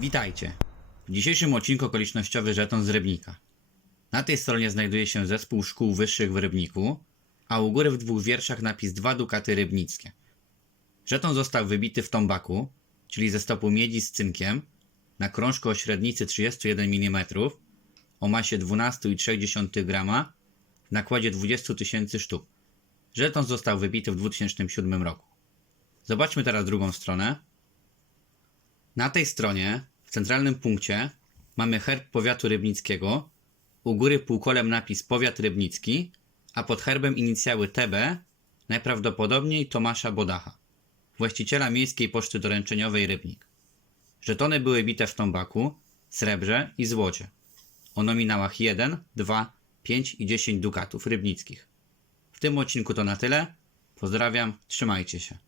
Witajcie. W dzisiejszym odcinku okolicznościowy żeton z Rybnika. Na tej stronie znajduje się zespół szkół wyższych w Rybniku, a u góry w dwóch wierszach napis dwa dukaty rybnickie. Żeton został wybity w tombaku, czyli ze stopu miedzi z cynkiem, na krążku o średnicy 31 mm, o masie 12,3 g, w nakładzie 20 tysięcy sztuk. Żeton został wybity w 2007 roku. Zobaczmy teraz drugą stronę. Na tej stronie, w centralnym punkcie, mamy herb powiatu rybnickiego, u góry półkolem napis powiat rybnicki, a pod herbem inicjały TB, najprawdopodobniej Tomasza Bodacha, właściciela miejskiej poczty doręczeniowej Rybnik. Żetony były bite w tombaku, srebrze i złocie, o nominałach 1, 2, 5 i 10 dukatów rybnickich. W tym odcinku to na tyle. Pozdrawiam, trzymajcie się.